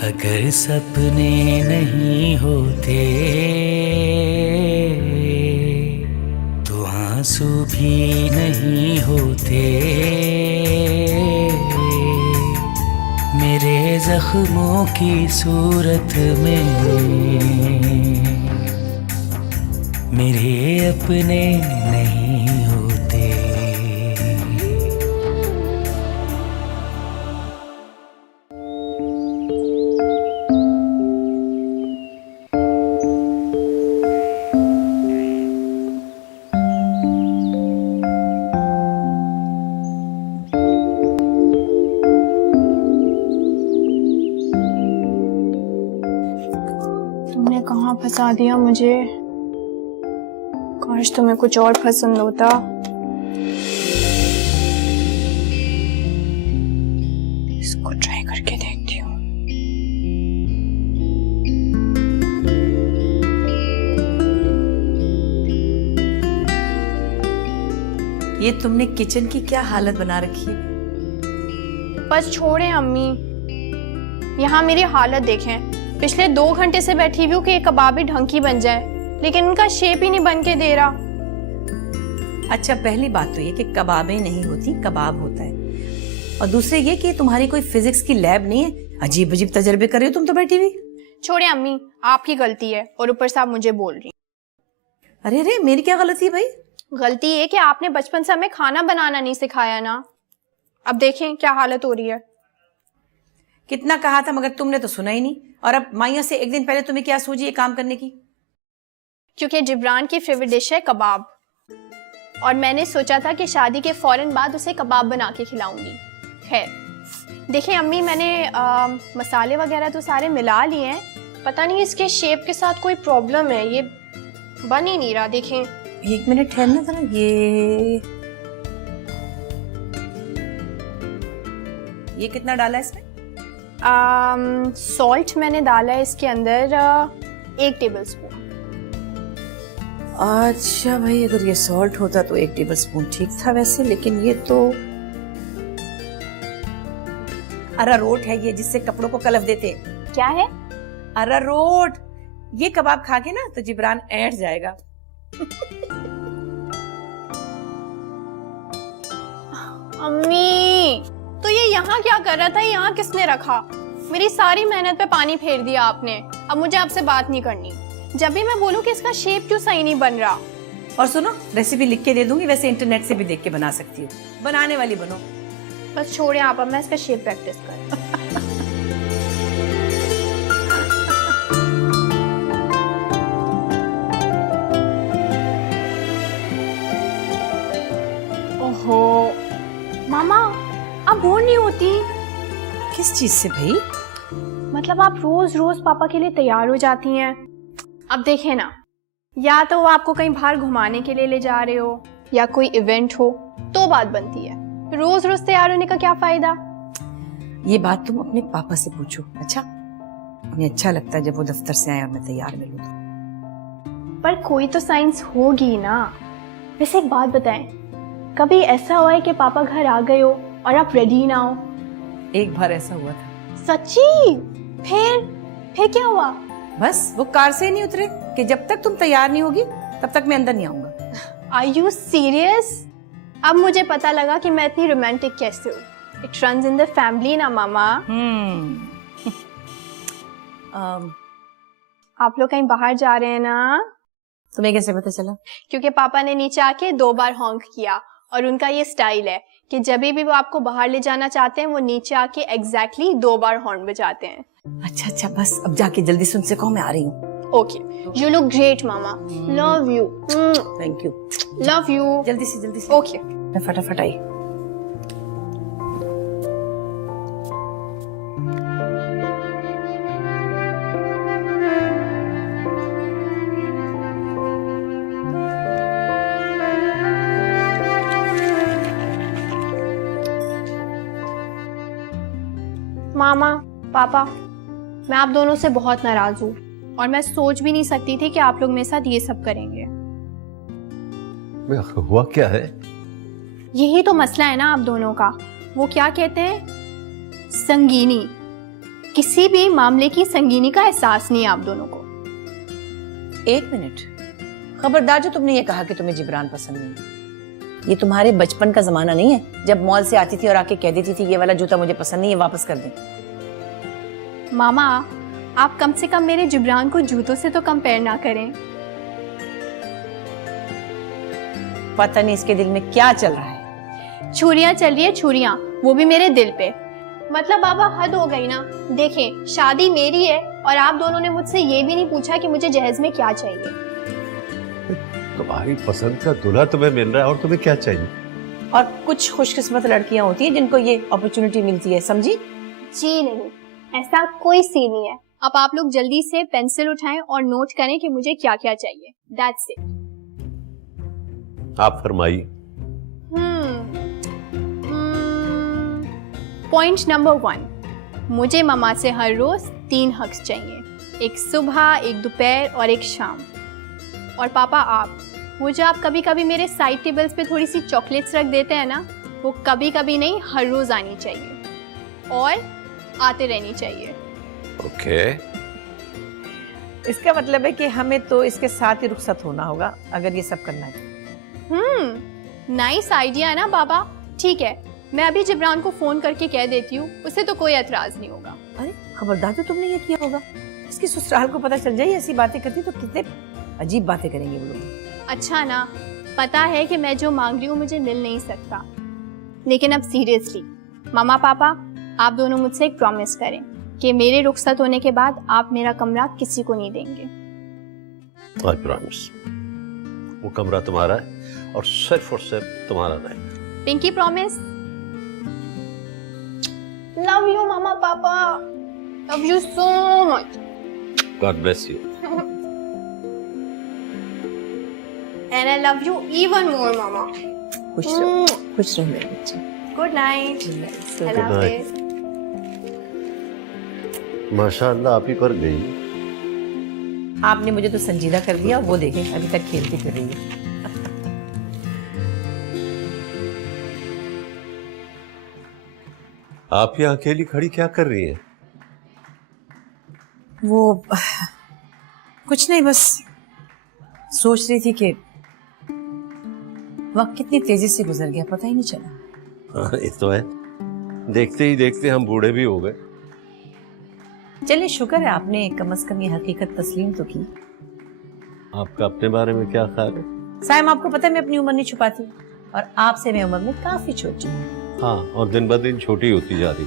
अगर सपने नहीं होते तो आंसू भी नहीं होते। मेरे जख्मों की सूरत में मेरे अपने नहीं होते। तुमने कहाँ फंसा दिया मुझे। काश तुम्हें कुछ और पसंद होता। इसको ट्राई करके देखती हूँ। ये तुमने किचन की क्या हालत बना रखी है? बस छोड़े अम्मी, यहाँ मेरी हालत देखें। पिछले 2 घंटे से बैठी हुई हूँ कि ये कबाबी ढंग की बन जाए, लेकिन उनका शेप ही नहीं बन के दे रहा। अच्छा, पहली बात तो ये कि कबाबें नहीं होती, कबाब होता है। और दूसरे ये कि तुम्हारी कोई फिजिक्स की लैब नहीं है, अजीब अजीब तजर्बे कर रही हो तुम तो बैठी हुई। छोड़े अम्मी, आपकी गलती है और ऊपर से आप मुझे बोल रही। अरे अरे, मेरी क्या गलती है भाई? गलती है कि आपने बचपन से हमें खाना बनाना नहीं सिखाया ना। अब देखें क्या हालत हो रही है। कितना कहा था मगर तुमने तो सुना ही नहीं। और अब माइयों से एक दिन पहले तुम्हें क्या सूझी ये काम करने की? क्योंकि जिब्रान की फेवरेट डिश है कबाब, और मैंने सोचा था कि शादी के फौरन बाद उसे कबाब बना के खिलाऊंगी। खैर देखिए अम्मी, मैंने मसाले वगैरह तो सारे मिला लिए हैं। पता नहीं इसके शेप के साथ कोई प्रॉब्लम है, ये बन ही नहीं रहा। देखें, 1 मिनट ठहरना जरा। ये कितना डाला इसमें? सॉल्ट मैंने डाला है इसके अंदर 1 टेबलस्पून। अच्छा भाई, अगर ये सॉल्ट होता तो 1 टेबलस्पून ठीक था वैसे, लेकिन ये तो अरारोट है ये, जिससे कपड़ों को कलफ देते। क्या है? अरारोट। ये कबाब खा के ना तो जिब्रान ऐंठ जाएगा। अम्मी, तो ये यहाँ क्या कर रहा था? यहाँ किसने रखा? मेरी सारी मेहनत पे पानी फेर दिया आपने। अब मुझे आपसे बात नहीं करनी। जब भी मैं बोलूँ कि इसका शेप क्यों सही नहीं बन रहा। और सुनो, रेसिपी लिख के दे दूंगी, वैसे इंटरनेट से भी देख के बना सकती हो। बनाने वाली बनो। बस छोड़े आप, अब मैं इसका शेप प्रैक्टिस कर। ओहो मामा, आप बोर नहीं होती? किस चीज से भाई? मतलब आप रोज रोज पापा के लिए तैयार हो जाती हैं। अब देखें ना, या तो वो आपको कहीं बाहर घुमाने के लिए ले जा रहे हो या कोई इवेंट हो तो बात बनती है। रोज रोज तैयार होने का क्या फायदा? ये बात तुम अपने पापा से पूछो। अच्छा, उन्हें अच्छा लगता है जब वो दफ्तर से आए और मैं तैयार मिलूं तो। पर कोई तो साइंस होगी ना। वैसे एक बात बताएं, कभी ऐसा हुआ है कि पापा घर आ गए हो और आप रेडी ना हो? एक बार ऐसा हुआ था। सच्ची? फिर क्या हुआ? बस वो कार से ही नहीं उतरे कि जब तक तुम तैयार नहीं होगी तब तक मैं अंदर नहीं आऊंगा। Are you serious? अब मुझे पता लगा कि मैं इतनी रोमांटिक कैसे हूँ। It runs in the family ना मामा। आप लोग कहीं बाहर जा रहे हैं ना? तुम्हें कैसे पता चला? क्योंकि पापा ने नीचे आके 2 बार हॉन्क किया, और उनका ये स्टाइल है कि जब भी वो आपको बाहर ले जाना चाहते हैं वो नीचे आके एग्जैक्टली 2 बार हॉर्न बजाते हैं। अच्छा अच्छा, बस अब जाके जल्दी से उनसे कहो मैं आ रही हूँ। Okay, you look great mama. Love you. Thank you. Love you. जल्दी से। ओके। मैं फटाफट आई। मामा, पापा, मैं आप दोनों से बहुत नाराज हूँ और मैं सोच भी नहीं सकती थी कि आप लोग मेरे साथ ये सब करेंगे। हुआ क्या है? यही तो मसला है ना आप दोनों का। वो क्या कहते हैं, संगीनी। किसी भी मामले की संगीनी का एहसास नहीं है आप दोनों को। एक मिनट, खबरदार जो तुमने ये कहा कि तुम्हें जिब्रान पसंद नहीं। ये तुम्हारे बचपन का जमाना नहीं है जब मॉल से आती थी और आके कह देती थी ये वाला जूता मुझे पसंद नहीं है, वापस कर दे। मामा, आप कम से कम मेरे जिब्रान को जूतों से तो कंपेयर ना करें। पता नहीं इसके दिल में क्या चल रहा है। छुरियां चल रही है, छुरियां, वो भी मेरे दिल पे। मतलब बाबा हद हो गई ना। देखें, शादी मेरी है और आप दोनों ने मुझसे ये भी नहीं पूछा कि मुझे जहेज में क्या चाहिए। तुम्हारी पसंद का दूल्हा तुम्हें मिल रहा है और तुम्हें क्या चाहिए? और कुछ खुशकिस्मत लड़कियां होती हैं जिनको ये अपॉर्चुनिटी मिलती है, समझी? जी नहीं, ऐसा कोई सीन नहीं है। अब आप लोग जल्दी से पेंसिल उठाएं और नोट करें कि मुझे क्या क्या चाहिए। That's it. आप फरमाइए। पॉइंट नंबर 1, मुझे मामा से हर रोज 3 हग्स चाहिए, एक सुबह, एक दोपहर और एक शाम। और पापा आप, वो जो आप कभी कभी मेरे साइड टेबल्स पे थोड़ी सी चॉकलेट्स रख देते हैं ना, वो कभी कभी नहीं हर रोज आनी चाहिए और आते रहनी चाहिए। ओके। इसका मतलब है कि हमें तो इसके साथ ही रुखसत होना होगा अगर ये सब करना है। नाइस आइडिया है ना बाबा। ठीक है, मैं अभी जिब्रान को फोन करके कह देती हूँ, उसे तो कोई एतराज नहीं होगा। अरे खबरदार जो तुमने ये किया होगा, इसकी ससुराल को पता चल जाए ऐसी बातें करती तो कितने अजीब बातें करेंगे वो लोग। अच्छा ना, पता है कि मैं जो मांग रही हूँ मुझे मिल नहीं सकता, लेकिन अब सीरियसली मामा पापा, आप दोनों मुझसे एक प्रॉमिस करें कि मेरे रुखसत होने के बाद आप मेरा कमरा किसी को नहीं देंगे। I promise. वो कमरा तुम्हारा है और सिर्फ तुम्हारा रहेगा। Pinky promise. लव यू मामा पापा, love you so much. God bless you. And I love you even more, Mama. खुश रहो मेरे बच्चे। Good night. Good night. माशाअल्लाह आप ही पर गई। आपने मुझे तो संजीदा कर दिया, वो देखें अभी तक खेलती फिर रही है। आप यहाँ अकेली खड़ी क्या कर रही हैं? वो कुछ नहीं, बस सोच रही थी कि वक्त कितनी तेजी से गुजर गया, पता ही नहीं चला। हाँ, ये तो है। देखते ही देखते हम बूढ़े भी हो गए। चलिए शुक्र है आपने कम से कम ये हकीकत तस्लीम तो की। आपका अपने बारे में क्या ख्याल है? साइम, आपको पता है मैं अपनी उम्र नहीं छुपाती और आपसे मैं उम्र में काफी छोटी हूँ। हाँ, और दिन ब दिन छोटी होती जा रही।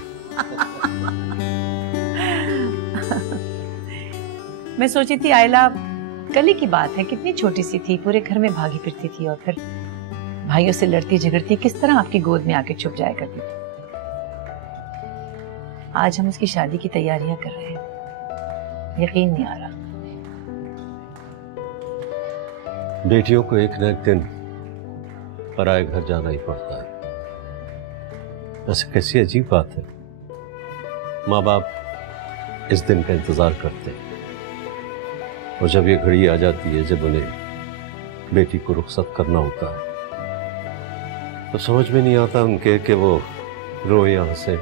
मैं सोची थी आयला, कल ही की बात है, कितनी छोटी सी थी, पूरे घर में भागी फिरती थी और फिर भाइयों से लड़ती झगड़ती किस तरह आपकी गोद में आके छुप जाया करती थी। आज हम उसकी शादी की तैयारियां कर रहे हैं, यकीन नहीं आ रहा। बेटियों को एक न एक दिन पराए घर जाना ही पड़ता है। वैसे कैसी अजीब बात है, माँ बाप इस दिन का इंतजार करते हैं और जब ये घड़ी आ जाती है जब उन्हें बेटी को रुखसत करना होता है तो समझ में नहीं आता उनके कि वो रोए या हंसे,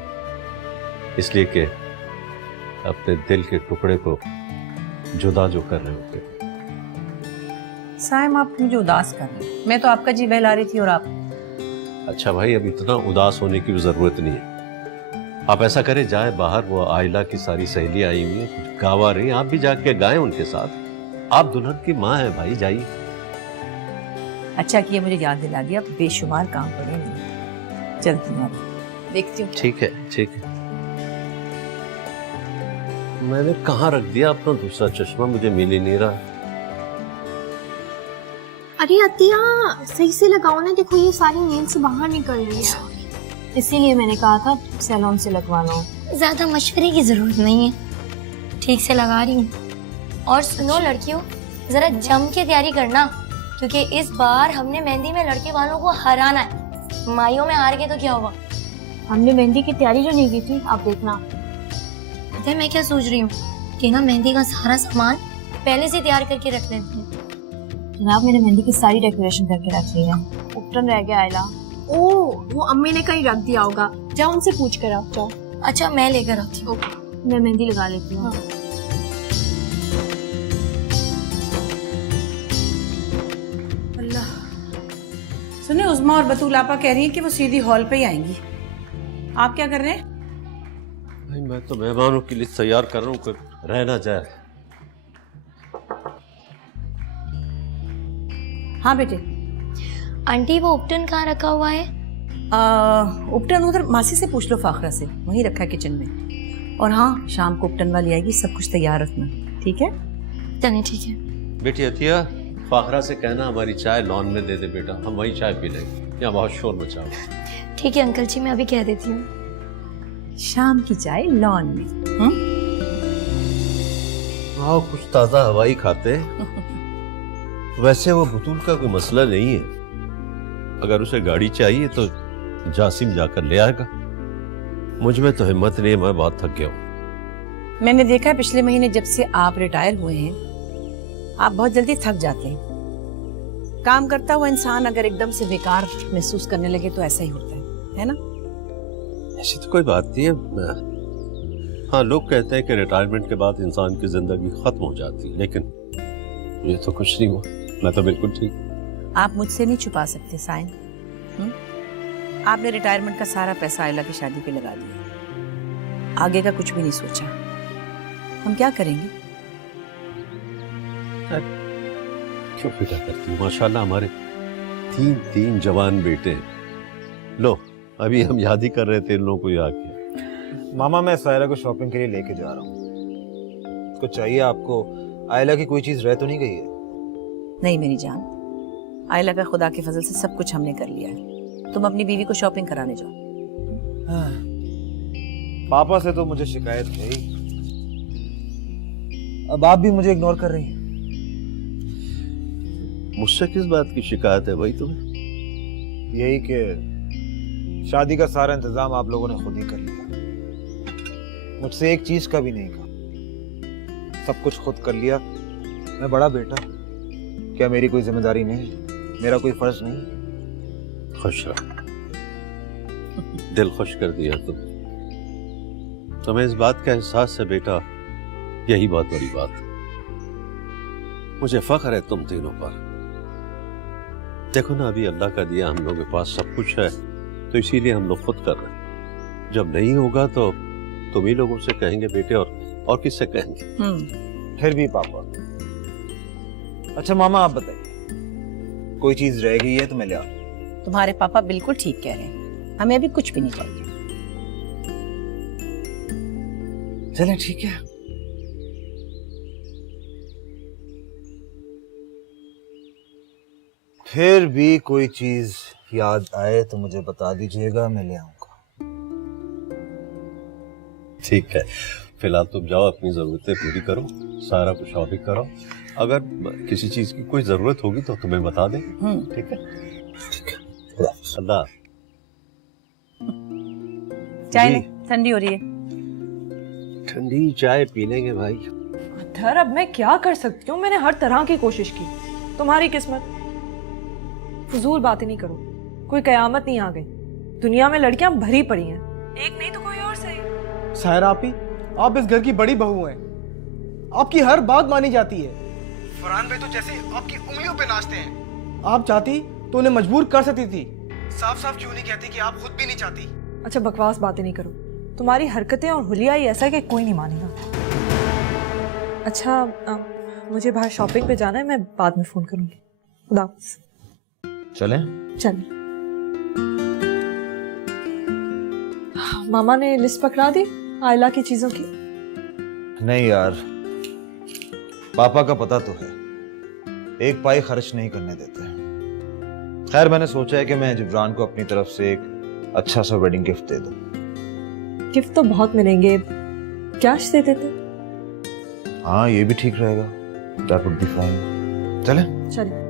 इसलिए कि अपने दिल के टुकड़े को जुदा जो कर रहे होते। साइम, आप मुझे उदास कर रहे हैं, मैं तो आपका जी बहला रही थी और आप। अच्छा भाई, अब इतना उदास होने की जरूरत नहीं है। आप ऐसा करें, जाए बाहर, वो आयला की सारी सहेलियां आई हुई हैं, कुछ गावा रही, आप भी जाके गाएं उनके साथ। आप दुल्हन की माँ है भाई, जाइए। अच्छा किया मुझे याद दिला दिया, बेशुमार काम पड़े नहीं। चलती हूँ, देखती हूँ। ठीक है, ठीक है। मैंने कहाँ रख दिया अपना दूसरा चश्मा, मुझे मिल ही नहीं रहा। अरे अतिया, सही से लगाओ ना, देखो ये सारी नेल्स बाहर निकल रही है। इसीलिए मैंने कहा था सैलून से लगवा लो। ज्यादा मशवरे की जरूरत नहीं है, ठीक से लगा रही हूँ। और सुनो लड़कियों, जरा जम के तैयारी करना, क्योंकि इस बार हमने मेहंदी में लड़के वालों को हराना है। माइयों में हार गए तो क्या हुआ? हमने मेहंदी की तैयारी जो नहीं की थी, आप देखना। पता है मैं क्या सोच रही हूँ कि ना मेहंदी का सारा सामान पहले से तैयार करके रख लेते हैं। जनाब, मैंने मेहंदी की सारी डेकोरेशन करके रख ली है, उपटन रह गया आयला। ओ, वो अम्मी ने कहीं रख दिया होगा, जाओ उनसे पूछ कर आओ, जाओ। अच्छा, मैं लेकर आती हूँ। ओके। मैं मेहंदी लगा लेती हूँ। अल्लाह। सुने, उज़मा और बतूल आपा कह रही हैं कि वो सीधी हॉल पे ही आएंगी। आप क्या कर रहे हैं? भाई मैं तो मेहमानों की लिस्ट तैयार कर रहा हूँ कि रह ना जाए। हाँ बेटे। आंटी वो उपटन कहाँ रखा हुआ है? उपटन उधर मासी से पूछ लो, फाखरा से, वहीं रखा है किचन में। और हाँ, शाम को उपटन वाली आएगी, सब कुछ तैयार रखना, ठीक है? चलिए ठीक है। बेटी अतिया, फाखरा से कहना हमारी चाय लॉन में दे दे बेटा, हम वहीं चाय पी लेंगे, यहाँ बहुत शोर मचा हुआ है। ठीक है अंकल जी, मैं अभी कह देती हूँ। शाम की चाय लॉन में। आओ कुछ ताजा हवाई खाते। वैसे वो बुतूल का कोई मसला नहीं है, अगर उसे गाड़ी चाहिए तो जासिम जाकर ले आएगा। मुझ में तो हिम्मत नहीं है, मैं बहुत थक गया हूँ। मैंने देखा है पिछले महीने जब से आप रिटायर हुए हैं, आप बहुत जल्दी थक जाते हैं। काम करता हुआ इंसान अगर एकदम से बेकार महसूस करने लगे तो ऐसा ही होता है ना? ऐसी तो कोई बात नहीं है। हाँ, लोग कहते हैं कि रिटायरमेंट के बाद इंसान की जिंदगी खत्म हो जाती है, लेकिन ये तो कुछ नहीं हुआ, मैं तो बिल्कुल ठीक। आप मुझसे नहीं छुपा सकते साइन। आपने रिटायरमेंट का सारा पैसा आयला की शादी पे लगा दिया, आगे का कुछ भी नहीं सोचा। हम क्या करेंगे? क्यों फिक्र करती हूँ? माशाल्लाह हमारे तीन जवान बेटे हैं। लो, अभी हम याद ही कर रहे थे इन लोगों को याद किया। मामा मैं सायरा को शॉपिंग के लिए लेके जा रहा हूँ। कुछ चाहिए आपको? आयला की कोई चीज रह तो नहीं गई है? नहीं मेरी जान, आयला का खुदा के फजल से सब कुछ हमने कर लिया है। तुम अपनी बीवी को शॉपिंग कराने जाओ। पापा से तो मुझे शिकायत है ही, अब आप भी मुझे इग्नोर कर रही हैं। मुझसे किस बात की शिकायत है भाई तुम्हें? यही कि शादी का सारा इंतजाम आप लोगों ने खुद ही कर लिया, मुझसे एक चीज का भी नहीं कहा। सब कुछ खुद कर लिया। मैं बड़ा बेटा, क्या मेरी कोई जिम्मेदारी नहीं? मेरा कोई फर्ज नहीं? खुश रहो, दिल खुश कर दिया तुम्हें इस बात का एहसास है बेटा, यही बहुत बड़ी बात है। मुझे फख्र है तुम तीनों पर। देखो ना, अभी अल्लाह का दिया हम लोगों के पास सब कुछ है, तो इसीलिए हम लोग खुद कर रहे हैं। जब नहीं होगा तो तुम ही लोगों से कहेंगे बेटे, और किससे कहेंगे? फिर भी पापा। अच्छा मामा आप बताइए, कोई चीज रह गई है तो मैं ले आऊं? तुम्हारे पापा बिल्कुल ठीक कह रहे हैं, हमें अभी कुछ भी नहीं चाहिए। चले ठीक है। फिर भी कोई चीज याद आए तो मुझे बता दीजिएगा, मैं ले आऊंगा। ठीक है, फिलहाल तुम जाओ, अपनी जरूरतें पूरी करो, सारा कुछ शॉपिंग करो। अगर किसी चीज की कोई जरूरत होगी तो तुम्हें बता दें। ठीक है? अल्लाह। चाय जी। ठंडी हो रही है। ठंडी चाय पी लेंगे भाई। धर अब मैं क्या कर सकती हूँ? मैंने हर तरह की कोशिश की, तुम्हारी किस्मत। फजूल बातें नहीं करो, कोई कयामत नहीं आ गई। दुनिया में लड़कियां भरी पड़ी हैं, एक नहीं तो कोई और सही। सायरा आपी, आप इस घर की बड़ी बहू हैं, आपकी हर बात मानी जाती है। फरहान भाई तो जैसे आपकी उंगलियों पे नाचते हैं। आप चाहती तो उन्हें मजबूर कर सकती थी, साफ साफ क्यों नहीं कहती कि आप खुद भी नहीं चाहती? अच्छा बकवास बातें नहीं करो, तुम्हारी हरकतें और हुलिया ही ऐसा कि कोई नहीं मानेगा। अच्छा मुझे बाहर शॉपिंग पे जाना है, मैं बाद में फोन करूंगी। खुदा हाफिज़। चलें? चलिए। मामा ने लिस्ट पकड़ा दी आयला की चीजों की? नहीं यार, पापा का पता तो है, एक पाई खर्च नहीं करने देते। खैर मैंने सोचा है कि मैं जिब्रान को अपनी तरफ से एक अच्छा सा वेडिंग गिफ्ट दे दूं। गिफ्ट तो बहुत मिलेंगे, कैश दे देते। हाँ ये भी ठीक रहेगा, दैट वुड बी फाइन। चलें? चलिए।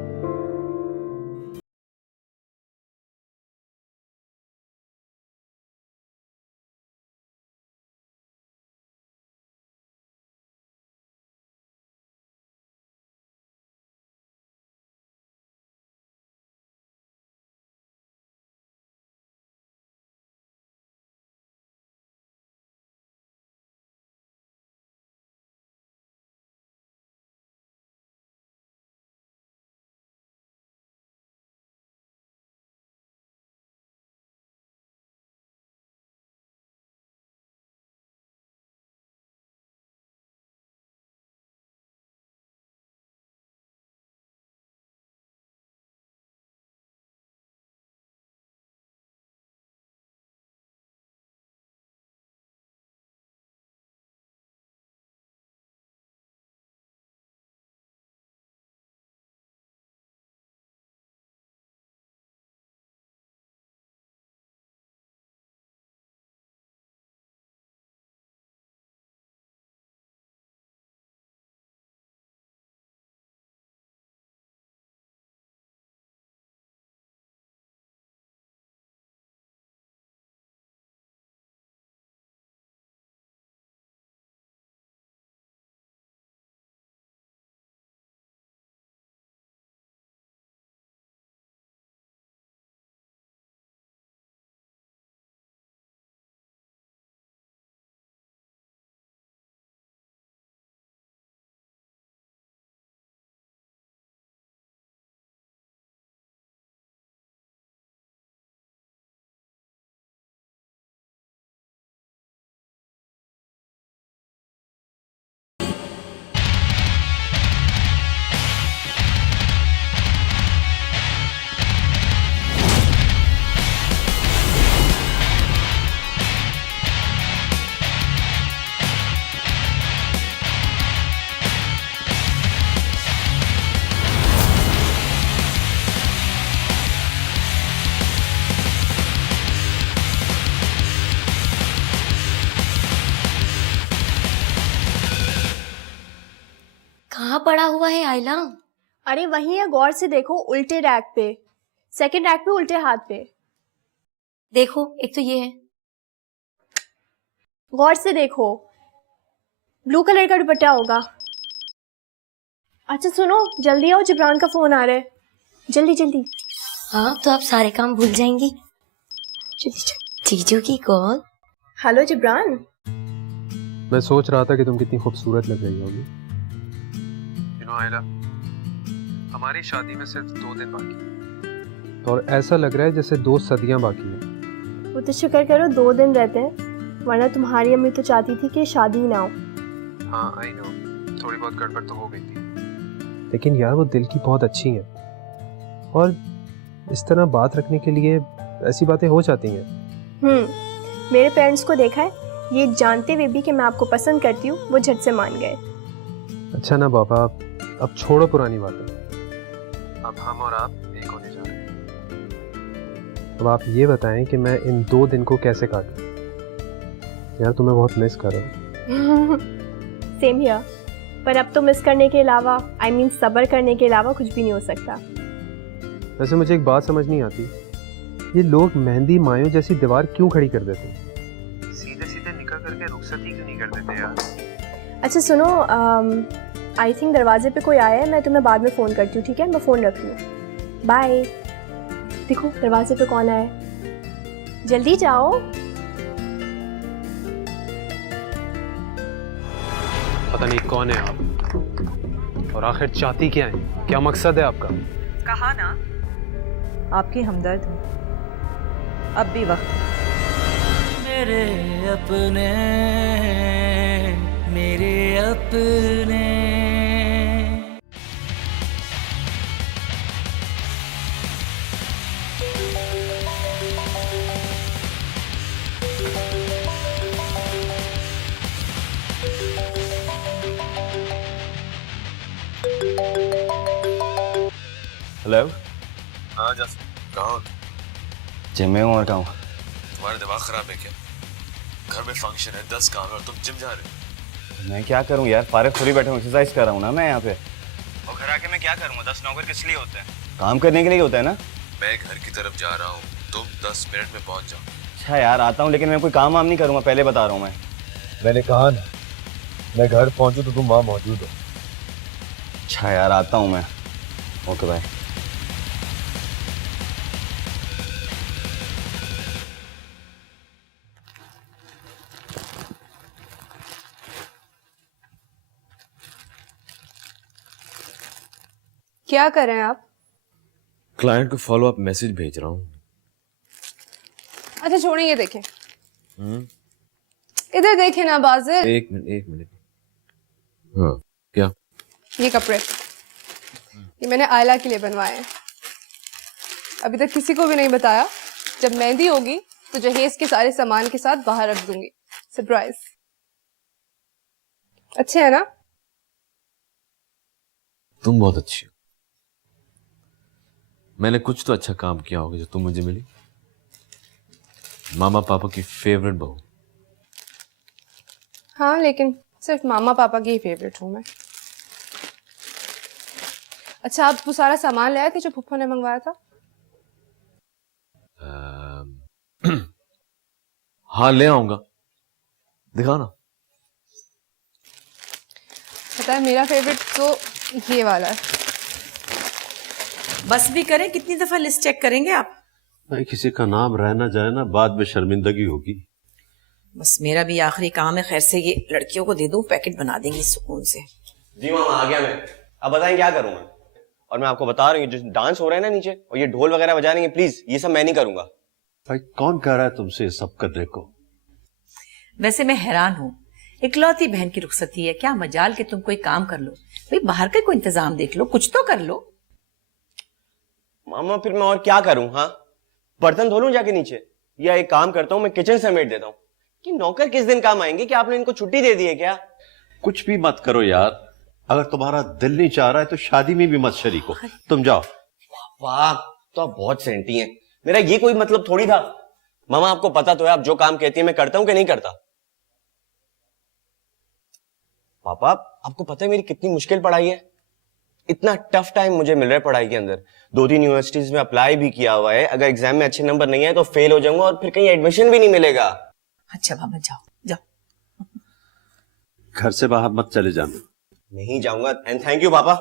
कहाँ पड़ा हुआ है आयला? अरे वही है, गौर से देखो, उल्टे रैक पे, सेकंड रैक पे, उल्टे हाथ पे। देखो, एक तो ये है। गौर से देखो, ब्लू कलर का दुपट्टा होगा। अच्छा सुनो, जल्दी आओ, जिब्रान का फोन आ रहा है, जल्दी जल्दी। हाँ तो आप सारे काम भूल जाएंगी। जीजू की कॉल। हेलो जिब्रान। मैं सोच रहा था कि तुम कितनी खूबसूरत लग रही होगी। आयला, हमारी शादी में सिर्फ 2 दिन बाकी है और ऐसा लग रहा है जैसे 2 सदियां बाकी हैं। वो तो शुक्र करो 2 दिन रहते हैं, वरना तुम्हारी अम्मी तो चाहती थी कि शादी ना हो। हाँ आई नो, थोड़ी बहुत गड़बड़ तो हो गई थी, लेकिन यार वो दिल की बहुत अच्छी हैं और इस तरह बात रखने के लिए ऐसी बातें हो जाती हैं। मेरे पेरेंट्स को देखा है, ये जानते हुए भी कि मैं आपको पसंद करती हूँ, वो झट से मान गए। अच्छा ना बाबा, अब छोड़ो पुरानी बातें, अब हम और आप एक होने जा रहे हैं। अब आप ये बताएं कि मैं इन 2 दिन को कैसे काटूं? यार तुम्हें बहुत मिस कर रहा हूँ। सेम हियर, पर अब तो मिस करने के अलावा, आई मीन सब्र करने के अलावा कुछ भी नहीं हो सकता। वैसे मुझे एक बात समझ नहीं आती, ये लोग मेहंदी मायों जैसी दीवार क्यों खड़ी कर देते हैं? सीधे सीधे निकाह करके रुखसती क्यों नहीं कर देते यार? अच्छा सुनो, आई थिंक दरवाजे पे कोई आया है, मैं तुम्हें बाद में फ़ोन करती हूँ, ठीक है? मैं फ़ोन रख रही हूँ, बाय। देखो दरवाजे पे कौन आया है, जल्दी जाओ। पता नहीं कौन है आप और आखिर चाहती क्या है, क्या मकसद है आपका? कहा ना, आपकी हमदर्द हूँ, अब भी वक्त है। मेरे अपने, मेरे अपने। हेलो। हाँ जैसे कहाँ हो? जिम में हूँ। और कहाँ हूँ? तुम्हारा दिमाग खराब है क्या? घर में फंक्शन है, 10 काम है और तुम जिम जा रहे हो। मैं क्या करूँ यार, फारिग थोड़ी बैठा हूँ, एक्सरसाइज कर रहा हूँ ना मैं यहाँ पे। और घर आके मैं क्या करूँगा? 10 नौकर किस लिए होते हैं? काम करने के लिए होता है ना। मैं घर की तरफ जा रहा हूँ, तुम 10 मिनट में पहुँच जाओ। अच्छा यार आता हूँ, लेकिन मैं कोई काम वाम नहीं करूँगा, पहले बता रहा हूँ मैं। मैंने कहा ना, मैं घर पहुँचूँ तो तुम वहाँ मौजूद हो। अच्छा यार आता हूँ मैं, ओके बाय। क्या कर रहे हैं आप? क्लाइंट को फॉलो अप मैसेज भेज रहा हूँ। अच्छा छोड़िए, ये देखें, इधर देखें ना बाजिल। एक मिनट। हाँ क्या? ये कपड़े, ये मैंने आयला के लिए बनवाए हैं। अभी तक किसी को भी नहीं बताया, जब मेहंदी होगी तो जहेज के सारे सामान के साथ बाहर रख दूंगी, सरप्राइज। अच्छे है ना? तुम बहुत अच्छी हो। मैंने कुछ तो अच्छा काम किया होगा जो तुम मुझे मिली। मामा पापा की फेवरेट बहू। हाँ लेकिन सिर्फ मामा पापा की ही फेवरेट हूँ मैं। अच्छा आप वो सारा सामान ले आए थे जो फुफ्फो ने मंगवाया था? हाँ ले आऊंगा, दिखा ना। पता है मेरा फेवरेट तो ये वाला है। बस भी करें, कितनी दफा लिस्ट चेक करेंगे आप? भाई किसी का नाम रह ना जाए ना, बाद में शर्मिंदगी होगी। बस मेरा भी आखिरी काम है, खैर से ये लड़कियों को दे दूं, पैकेट बना देंगी सुकून से। जी मामा आ गया मैं। अब बताएं क्या करूँ मैं? और मैं आपको बता रही हूँ, जो डांस हो रहा है ना नीचे, और ये ढोल वगैरह बजा रही है, प्लीज ये सब मैं नहीं करूंगा। भाई कौन कह रहा है तुमसे ये सब करने को? वैसे मैं हैरान हूँ, इकलौती बहन की रुखसती है, क्या मजाल के तुम कोई काम कर लो, भाई बाहर का कोई इंतजाम देख लो, कुछ तो कर लो। मामा फिर मैं और क्या करूं? हाँ बर्तन धो लूं जाके नीचे, या एक काम करता हूं मैं किचन समेट देता हूं। कि नौकर किस दिन काम आएंगे? कि आपने इनको छुट्टी दे दी है क्या? कुछ भी मत करो यार, अगर तुम्हारा दिल नहीं चाह रहा है तो शादी में भी मत शरीक हो, तुम जाओ। वाह तो आप बहुत सेंटी हैं। मेरा ये कोई मतलब थोड़ी था। मामा आपको पता तो है, आप जो काम कहती है मैं करता हूं कि नहीं करता। पापा आपको पता है मेरी कितनी मुश्किल पढ़ाई है? इतना टफ टाइम मुझे मिल रहा है पढ़ाई के अंदर। 2-3 यूनिवर्सिटीज में अप्लाई भी किया हुआ है, अगर एग्जाम में अच्छे नंबर नहीं आए तो फेल हो जाऊंगा और फिर कहीं एडमिशन भी नहीं मिलेगा। अच्छा बाबा जाओ जाओ। घर से बाहर मत चले जाना। नहीं जाऊंगा। एंड थैंक यू पापा।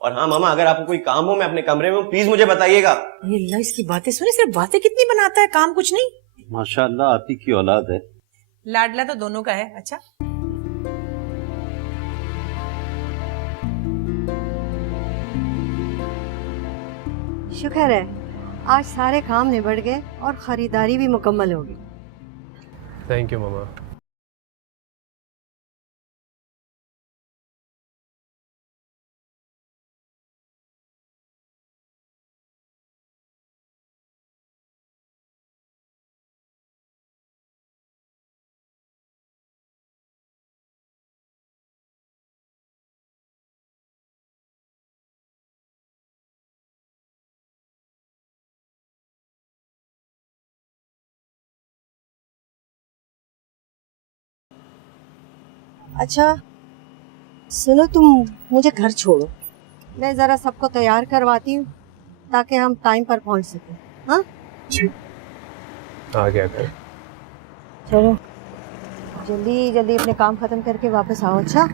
और हाँ मामा, अगर आपको कोई काम हो मैं अपने कमरे में हूँ, प्लीज मुझे बताइएगा। ये अल्लाह इसकी बातें सुने, सिर्फ बातें कितनी बनाता है, काम कुछ नहीं। माशाल्लाह आती की औलाद है। लाडला तो दोनों का है। अच्छा शुक्र है आज सारे काम निबट गए और खरीदारी भी मुकम्मल हो गई। थैंक यू मामा। अच्छा सुनो, तुम मुझे घर छोड़ो, मैं ज़रा सबको तैयार करवाती हूँ ताकि हम टाइम पर पहुँच सकें। हाँ जी आ गया घर। चलो जल्दी जल्दी अपने काम खत्म करके वापस आओ। अच्छा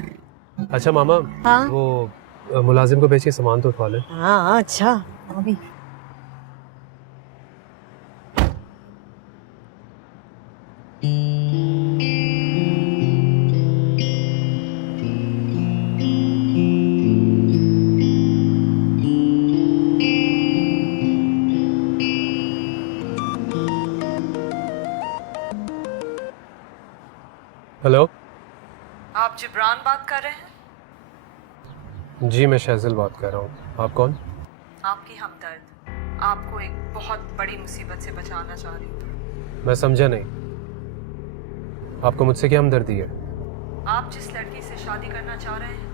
अच्छा मामा, हाँ वो मुलाजिम को भेज के सामान तो उठवा ले। हाँ अच्छा अभी। हेलो, आप जिब्रान बात कर रहे हैं? जी मैं शहज़ल बात कर रहा हूँ। आप कौन? आपकी हमदर्द, आपको एक बहुत बड़ी मुसीबत से बचाना चाह रही हूँ। मैं समझा नहीं, आपको मुझसे क्या हमदर्दी है? आप जिस लड़की से शादी करना चाह रहे हैं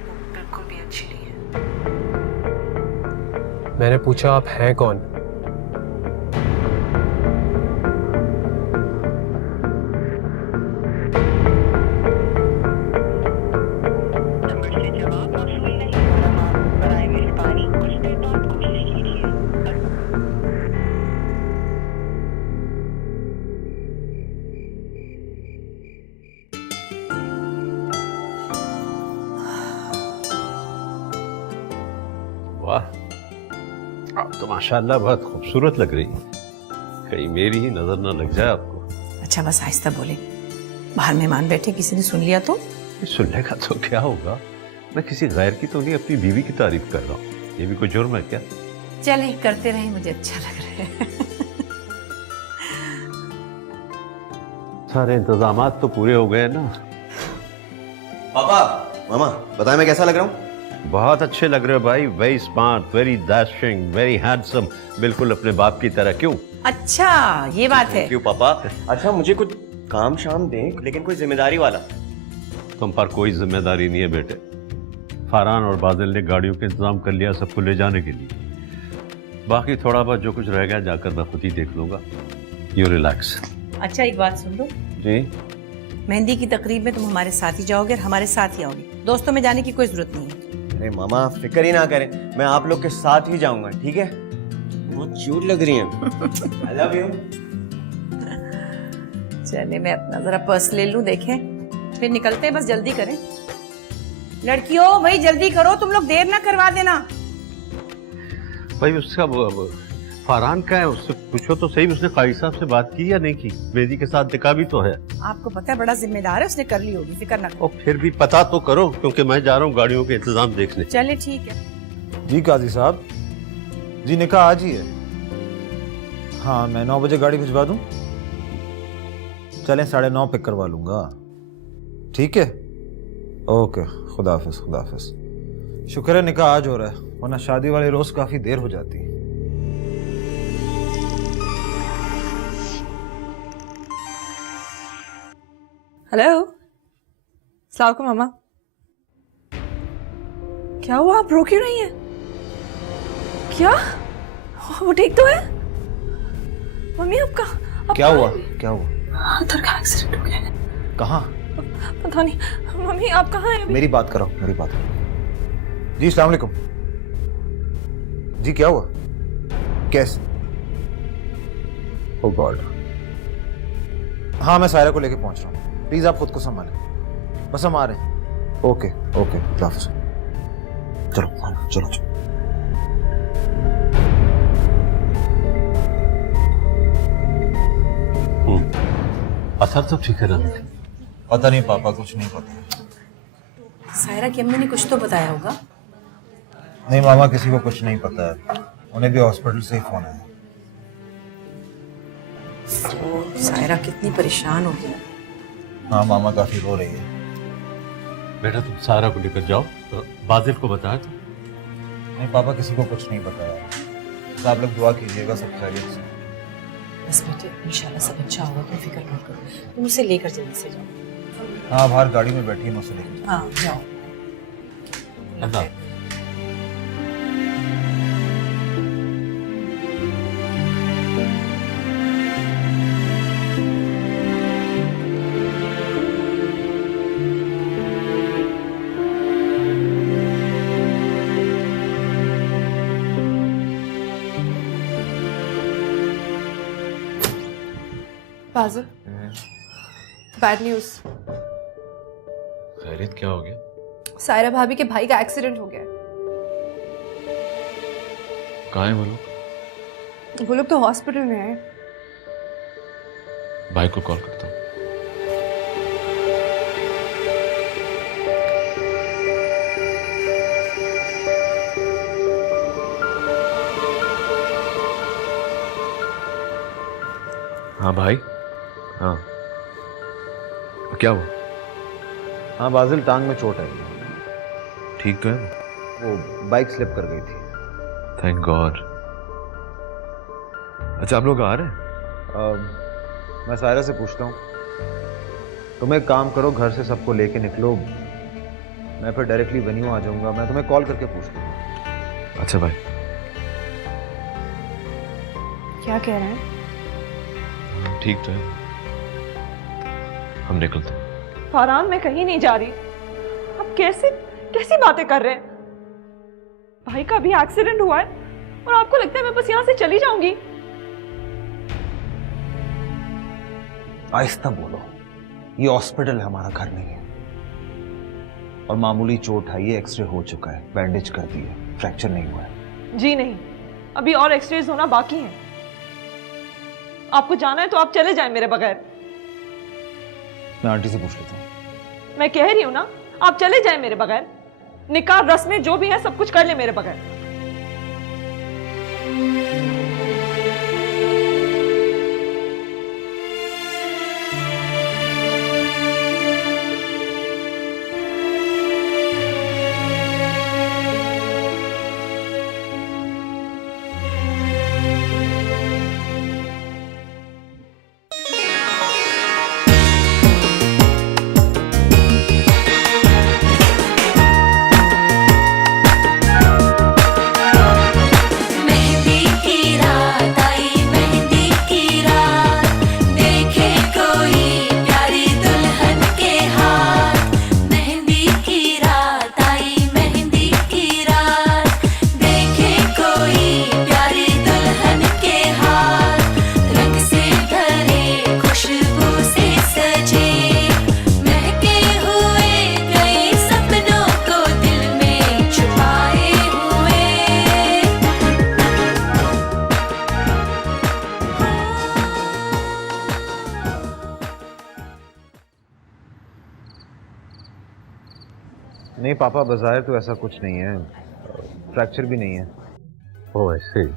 वो बिल्कुल भी अच्छी नहीं है। मैंने पूछा आप हैं कौन? वाह, आप तो माशाल्लाह बहुत खूबसूरत लग रही है। कहीं मेरी ही नजर ना लग जाए आपको। अच्छा बस आहिस्ता बोले, बाहर मेहमान बैठे, किसी ने सुन लिया तो? सुनने का तो क्या होगा, मैं किसी गैर की तो नहीं अपनी बीवी की तारीफ कर रहा हूँ। ये भी कोई जुर्म है क्या? चले करते रहे, मुझे अच्छा लग रहा है। सारे इंतजामात तो पूरे हो गए ना? पापा मामा बताएं मैं कैसा लग रहा हूँ? बहुत अच्छे लग रहे हो भाई। Very smart, very dashing, very handsome, बिल्कुल अपने बाप की तरह। क्यों? अच्छा ये बात है। क्यों पापा? अच्छा मुझे कुछ काम शाम दें, लेकिन कोई जिम्मेदारी वाला। तुम पर कोई जिम्मेदारी नहीं है बेटे। फरहान और बादल ने गाड़ियों के इंतजाम कर लिया सबको ले जाने के लिए। बाकी थोड़ा बहुत जो कुछ रह गया जाकर मैं खुद ही देख लूंगा। You relax. अच्छा एक बात सुन लो जी, मेहंदी की तकरीब में तुम हमारे साथ ही जाओगे और हमारे साथ ही आओगे, दोस्तों में जाने की कोई जरूरत नहीं है। अरे मामा फिक्र ही ना करें, मैं आप लोग के साथ ही जाऊंगा, ठीक है? बहुत क्यूट लग रही हैं। I love you. चले मैं अपना जरा पर्स ले लूं, देखें फिर निकलते हैं, बस जल्दी करें। लड़कियों भाई जल्दी करो, तुम लोग देर ना करवा देना। भाई उसका फरहान का है, उससे पूछो तो सही, उसने काजी साहब से बात की या नहीं की? मेहंदी के साथ निकाह भी तो है। आपको पता है बड़ा जिम्मेदार है, उसने कर ली होगी, फिक्र ना करो। और फिर भी पता तो करो, क्योंकि मैं जा रहा हूँ गाड़ियों के इंतजाम देखने। चले ठीक है। जी काजी साहब, जी निकाह आज ही है। हाँ मैं 9 बजे गाड़ी भिजवा दूं? चलें 9:30 पिक करवा लूंगा, ठीक है? ओके, खुदा हाफिज, खुदा हाफिज। शुक्र है निकाह आज हो रहा है, वरना शादी वाले रोज काफी देर हो जाती है। हेलो, अस्सलाम वालेकुम मामा। क्या हुआ, आप रो क्यों रही हैं? क्या वो ठीक तो है? मम्मी आपका क्या हुआ, क्या हुआ? अंदर का एक्सीडेंट हो गया है। कहाँ? पता नहीं। मम्मी आप कहाँ हैं? मेरी बात करो, मेरी बात करो। जी अस्सलाम वालेकुम। जी क्या हुआ? कैसे? ओ गॉड। हाँ मैं सायरा को लेके पहुंच रहा हूँ, प्लीज आप खुद को संभालें। बस हम आ रहे हैं। ओके ओके हाफिज़। चलो चलो चलो। असर तो ठीक है ना? पता नहीं पापा, कुछ नहीं पता। सायरा की अम्मी ने कुछ तो बताया होगा। नहीं मामा, किसी को कुछ नहीं पता है। उन्हें भी हॉस्पिटल से ही फोन आया। तो सायरा कितनी परेशान हो गई। हाँ मामा काफी रो रही है। बेटा तुम सारा को लेकर जाओ, तो बाजिल को बताया तो? नहीं पापा, किसी को कुछ नहीं बताया। तो आप लोग दुआ कीजिएगा सब खैरियत से। बस बेटे इंशाल्लाह सब अच्छा होगा, तुम फिक्र मत करो। तुम उसे लेकर जल्दी से जाओ। हाँ बाहर गाड़ी में बैठी है, मैं उसे लेकर। हाँ जाओ। अल्लाह। बाजिल, बैड न्यूज़। खैरियत क्या हो गया? सायरा भाभी के भाई का एक्सीडेंट हो गया। कहाँ है वो लोग? तो हॉस्पिटल में है। भाई को कॉल करता हूँ। हाँ भाई। हाँ क्या हुआ? हाँ बाजिल, टांग में चोट है। ठीक तो है? वो बाइक स्लिप कर गई थी। Thank God. अच्छा आप लोग आ रहे हैं? मैं सायरा से पूछता हूँ। तुम एक काम करो, घर से सबको लेके निकलो, मैं फिर डायरेक्टली वेन्यू आ जाऊंगा। मैं तुम्हें कॉल करके पूछ लूंगा। अच्छा भाई। क्या कह रहे हैं? ठीक तो है, हम निकलते हैं। फरहान मैं कहीं नहीं जा रही। अब कैसी बातें कर रहे हैं? भाई का भी एक्सीडेंट हुआ है और आपको लगता है मैं बस यहां से चली जाऊंगी? आहिस्ता बोलो, ये हॉस्पिटल है, हमारा घर नहीं है। और मामूली चोट है, ये एक्सरे हो चुका है, बैंडेज कर दी है, फ्रैक्चर नहीं हुआ है। जी नहीं, अभी और एक्सरेज होना बाकी है। आपको जाना है तो आप चले जाएं मेरे बगैर। मैं आंटी से पूछ लेता हूँ। मैं कह रही हूं ना, आप चले जाएं मेरे बगैर। निकाह रस्में जो भी है सब कुछ कर ले मेरे बगैर। नहीं पापा, बाजार तो ऐसा कुछ नहीं है, फ्रैक्चर भी नहीं है। ओ ऐसे?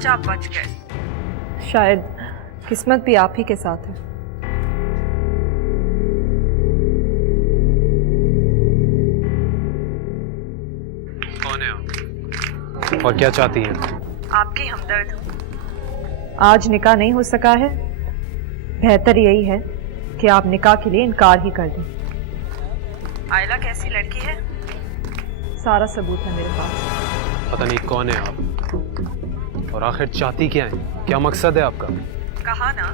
आज आप बच गए। शायद किस्मत भी आप ही के साथ है। कौन है आप और क्या चाहती हैं? आपकी हमदर्द हूँ। आज निकाह नहीं हो सका है, बेहतर यही है कि आप निकाह के लिए इनकार ही कर दें। आयला कैसी लड़की है, सारा सबूत है मेरे पास। पता नहीं कौन है आप और आखिर चाहती क्या है, क्या मकसद है आपका? कहा ना,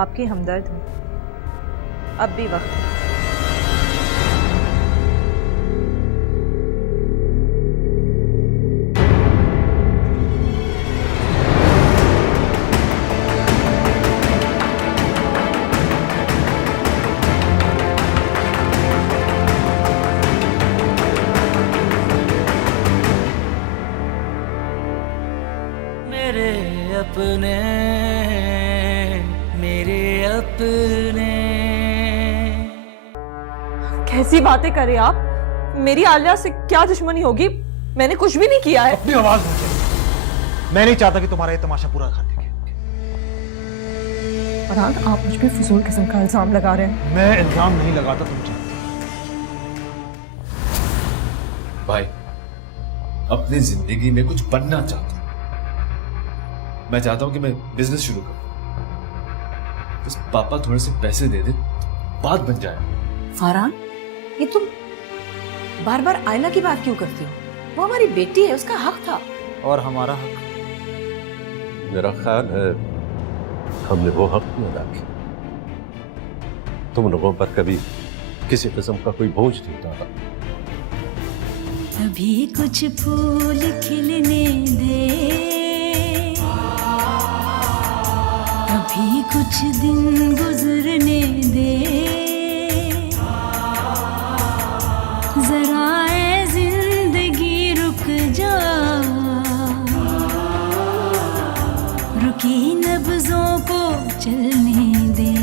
आपकी हमदर्द हूँ। अब भी वक्त है। मेरे अपने, मेरे अपने। कैसी बातें करें आप? मेरी आलिया से क्या दुश्मनी होगी? मैंने कुछ भी नहीं किया है। अपनी आवाज नीचे। मैं नहीं चाहता कि तुम्हारा ये तमाशा पूरा घर देखे। फरहान, आप मुझ पे फजूल किस्म का इल्जाम लगा रहे हैं। मैं इल्जाम नहीं लगाता, तुम जानते। भाई, अपनी जिंदगी में कुछ बनना चाहता हूं। मैं चाहता हूं कि मैं बिजनेस शुरू करूं। बस पापा थोड़े से पैसे दे दे, बात बन जाए। फरहान, ये तुम बार बार आयला की बात क्यों करते हो? वो हमारी बेटी है, उसका हक था। और हमारा हक? मेरा ख्याल है हमने वो हक नहीं अदा किया। तुम लोगों पर कभी किसी किस्म का कोई बोझ नहीं डाला। अभी कुछ फूल खिलने दे, अभी कुछ दिन गुजरने दे, जरा ए जिंदगी रुक जा, रुकी नब्जों को चलने दे,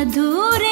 अधूरे